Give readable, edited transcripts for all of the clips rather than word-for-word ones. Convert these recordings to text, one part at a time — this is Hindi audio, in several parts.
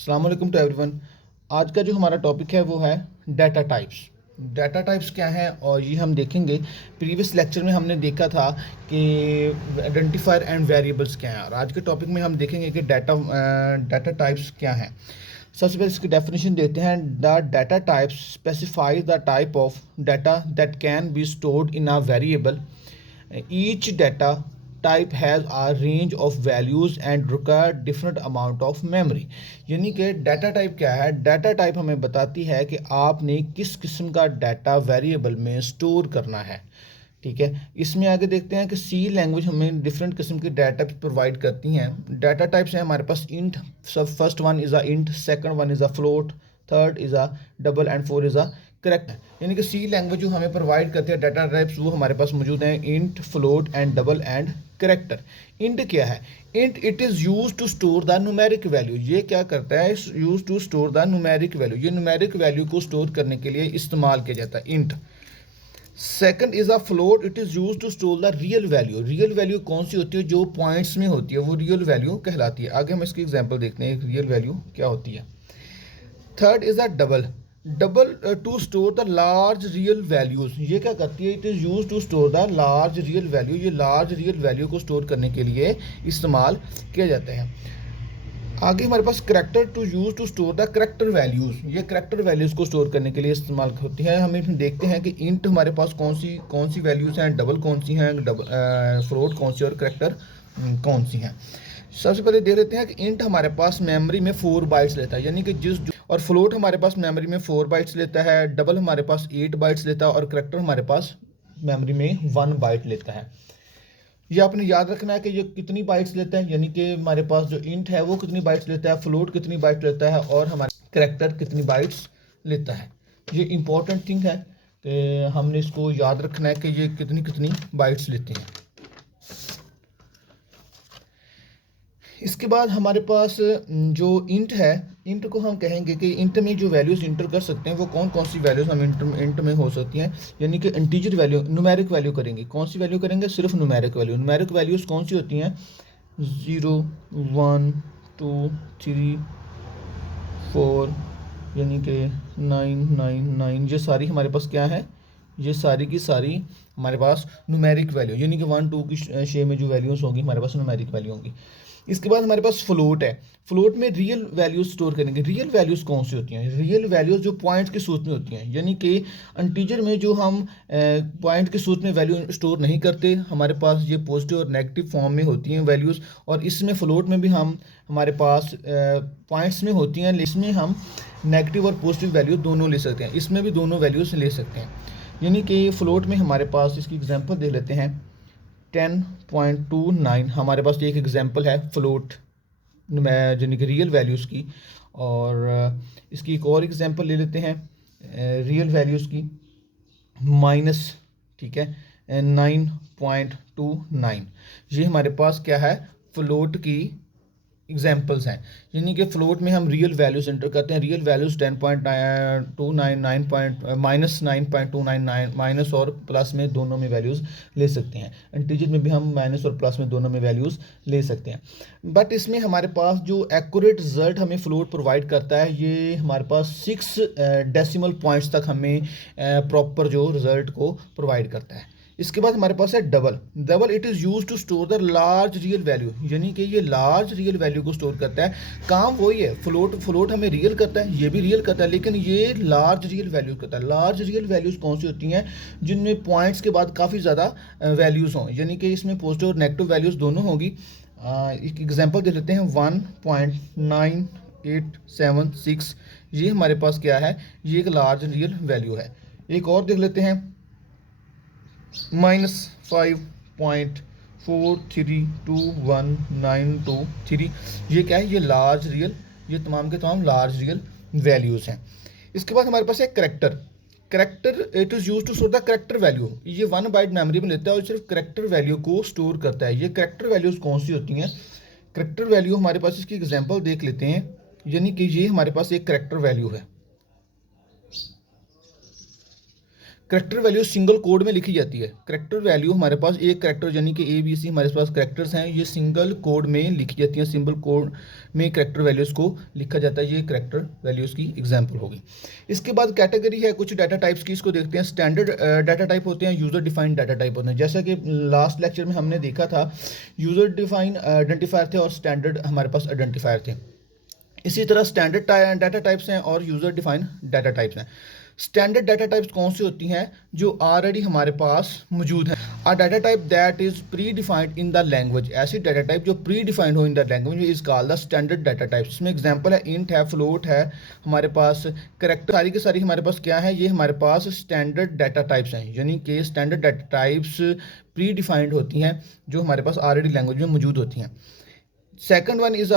अस्सलाम वालेकुम टू एवरीवन। आज का जो हमारा टॉपिक है वो है डाटा टाइप्स। डाटा टाइप्स क्या हैं और ये हम देखेंगे। प्रीवियस लेक्चर में हमने देखा था कि आइडेंटिफायर एंड वेरिएबल्स क्या हैं, और आज के टॉपिक में हम देखेंगे कि डाटा टाइप्स क्या हैं। सबसे पहले इसकी डेफिनेशन देते हैं। The data types specifies the type of data that can be stored in a variable. Each data type has a range of values and require different amount of memory. यानी कि डाटा टाइप क्या है? डाटा टाइप हमें बताती है कि आपने किस किस्म का डाटा वेरिएबल में स्टोर करना है। ठीक है, इसमें आगे देखते हैं कि सी लैंग्वेज हमें डिफरेंट किस्म के डाटा प्रोवाइड करती हैं। डाटा टाइप्स हैं हमारे पास इंट, सब first one is a int, second one is a float, third is a double and four is a correct. यानी कि सी लैंग्वेज जो हमें प्रोवाइड करती है डाटा टाइप्स, वो हमारे पास मौजूद हैं int, float and double and character. Int क्या है? Int it is use to store the numeric value. ये क्या करता है? Use to store the numeric value. ये न्यूमेरिक वैल्यू को स्टोर करने के लिए इस्तेमाल किया जाता है int. Second is a float, it is use to store the real value. Real value कौन सी होती है? जो पॉइंट्स में होती है वो रियल वैल्यू कहलाती है। आगे हम इसकी एग्जांपल देखते हैं रियल वैल्यू क्या होती है। Third is a double. Double to store the large real values. ये क्या करती है? It is use to store the large real value. ये लार्ज रियल वैल्यू को स्टोर करने के लिए इस्तेमाल किया जाता है। आगे हमारे पास character, to use to store the character values. ये करेक्टर वैल्यूज़ को स्टोर करने के लिए इस्तेमाल होती है। हम इसमें देखते हैं कि इंट हमारे पास कौन सी वैल्यूज़ हैं, डबल कौन सी हैं, डबल फ्लोट कौन सी और करेक्टर कौन सी हैं। सबसे पहले देख लेते हैं कि इंट हमारे पास मेमोरी में 4 बाइट्स लेता है, यानी कि और फ्लोट हमारे पास मेमोरी में 4 बाइट्स लेता है, डबल हमारे पास 8 बाइट्स लेता है और करेक्टर हमारे पास मेमोरी में 1 बाइट लेता है। ये आपने याद रखना है कि ये कितनी बाइट्स लेता है, यानी कि हमारे पास जो इंट है वो कितनी बाइट्स लेता है, फ्लोट कितनी बाइट लेता है और हमारा करेक्टर कितनी बाइट्स लेता है। ये इंपॉर्टेंट थिंग है कि हमने इसको याद रखना है कि ये कितनी कितनी बाइट्स लेते हैं। इसके बाद हमारे पास जो इंट है, इंट को हम कहेंगे कि इंट में जो वैल्यूज़ इंटर कर सकते हैं वो कौन कौन सी वैल्यूज़ हम इंट में हो सकती हैं। यानी कि इंटीजर वैल्यू, न्यूमेरिक वैल्यू करेंगे। कौन सी वैल्यू करेंगे? सिर्फ न्यूमेरिक वैल्यू। न्यूमेरिक वैल्यूज़ कौन सी होती हैं? 0, 1, 2, 3, 4, यानी कि 9, 9, 9, ये सारी हमारे पास क्या है? ये सारी की सारी हमारे पास न्यूमेरिक वैल्यू, यानी कि 1, 2 की शेप में जो वैल्यूज़ होंगी हमारे पास न्यूमेरिक वैल्यू होंगी। इसके बाद हमारे पास फ्लोट है। फ्लोट में रियल वैल्यूज स्टोर करेंगे। रियल वैल्यूज कौन सी होती हैं? रियल वैल्यूज जो पॉइंट्स के सूत्र में होती हैं, यानी कि इंटीजर में जो हम पॉइंट के सूत्र में वैल्यू स्टोर नहीं करते, हमारे पास ये पॉजिटिव और नेगेटिव फॉर्म में होती हैं वैल्यूज़। और इसमें फ्लोट में भी हम हमारे पास पॉइंट्स में होती हैं, इसमें हम नेगेटिव और पॉजिटिव वैल्यू दोनों ले सकते हैं। इसमें भी दोनों वैल्यूज़ ले सकते हैं। यानी कि फ्लोट में हमारे पास, इसकी एग्जांपल दे लेते हैं, 10.29 हमारे पास एक एग्जांपल है फ्लोट यानी कि रियल वैल्यूज़ की। और इसकी एक और एग्जांपल ले लेते हैं रियल वैल्यूज़ की, माइनस, ठीक है, 9.29। ये हमारे पास क्या है? फ्लोट की एग्जाम्पल्स हैं। यानी कि फ्लोट में हम रियल वैल्यूज एंटर करते हैं। रियल वैल्यूज 10.29 माइनस 9.299 माइनस और प्लस में दोनों में वैल्यूज़ ले सकते हैं। इंटीजर में भी हम माइनस और प्लस में दोनों में वैल्यूज़ ले सकते हैं। बट इसमें हमारे पास जो एक्यूरेट रिजल्ट हमें फ्लोट प्रोवाइड करता है, ये हमारे पास 6 डेसिमल पॉइंट्स तक हमें प्रॉपर जो रिजल्ट को प्रोवाइड करता है। इसके बाद हमारे पास है double. Double it is use to store the large real value, यानी कि ये लार्ज रियल वैल्यू को स्टोर करता है। काम वही है, फ्लोट हमें रियल करता है, ये भी रियल करता है, लेकिन ये लार्ज रियल वैल्यू करता है। लार्ज रियल वैल्यूज़ कौन सी होती हैं? जिनमें पॉइंट्स के बाद काफ़ी ज़्यादा वैल्यूज़ हों, यानी कि इसमें पॉजिटिव और नेगेटिव वैल्यूज़ दोनों होंगी। एक एग्जाम्पल दे लेते हैं, 1.9876। ये हमारे पास क्या है? ये एक लार्ज रियल वैल्यू है। एक और देख लेते हैं, -5.43219223। ये क्या है? ये लार्ज रियल, ये तमाम के तमाम लार्ज रियल वैल्यूज़ हैं। इसके बाद हमारे पास है character. Character it is use to store the character value. ये 1 बाइट मेमोरी में लेता है और सिर्फ करेक्टर वैल्यू को स्टोर करता है। ये करेक्टर वैल्यूज़ कौन सी होती हैं? करेक्टर वैल्यू हमारे पास, इसकी एग्जाम्पल देख लेते हैं। यानी कि ये हमारे पास एक करेक्टर वैल्यू है। करेक्टर वैल्यू सिंगल कोड में लिखी जाती है। करेक्टर वैल्यू हमारे पास एक करेक्टर यानी कि ABC हमारे पास करेक्टर्स हैं, ये सिंगल कोड में लिखी जाती हैं। सिंगल कोड में करेक्टर वैल्यूज़ को लिखा जाता है। ये करेक्टर वैल्यूज़ की एग्जांपल होगी। इसके बाद कैटेगरी है कुछ डाटा टाइप्स की, इसको देखते हैं। स्टैंडर्ड डाटा टाइप होते हैं, यूज़र डिफाइंड डाटा टाइप होते हैं। जैसा कि लास्ट लेक्चर में हमने देखा था, यूज़र डिफाइंड आइडेंटिफायर थे और स्टैंडर्ड हमारे पास आइडेंटिफायर थे। इसी तरह स्टैंडर्ड डाटा टाइप्स हैं और यूज़र डिफाइंड डाटा टाइप्स हैं। स्टैंडर्ड डाटा टाइप्स कौन सी होती हैं? जो ऑलरेडी हमारे पास मौजूद हैं। A data type that is predefined in the language, ऐसी डाटा टाइप जो प्री डिफाइंड हो in the language is called the standard data type. इसमें एग्जांपल है इंट है, फ्लोट है, हमारे पास करेक्टर, सारी की सारी हमारे पास क्या है? ये हमारे पास स्टैंडर्ड डाटा टाइप्स हैं, यानी कि standard data types pre defined होती हैं जो हमारे पास ऑलरेडी लैंग्वेज में मौजूद होती हैं। Second one is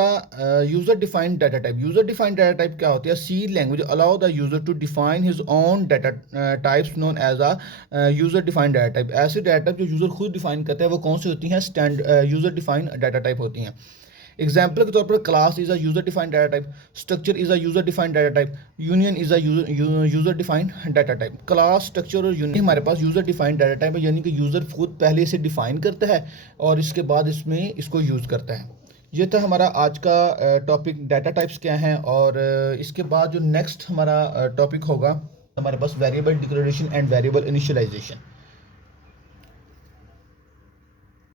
user defined data type. User defined data type क्या होती है? C language allow the user to define his own data types known as user defined data type. ऐसे डाटा टाइप जो यूज़र खुद डिफाइन करता है वो कौन सी होती हैं? यूज़र डिफाइंड डाटा टाइप होती हैं। एग्जाम्पल के तौर पर class is a user defined data type, structure is a user defined data type, union is a user defined data type. Class, structure और यूनियन हमारे पास यूज़र डिफाइंड डाटा टाइप है, यानी कि यूज़र खुद पहले इसे डिफाइन करता है और इसके बाद इसमें इसको यूज़ करता है। ये था हमारा आज का टॉपिक, डाटा टाइप्स क्या हैं। और इसके बाद जो नेक्स्ट हमारा टॉपिक होगा हमारे पास variable declaration and variable initialisation.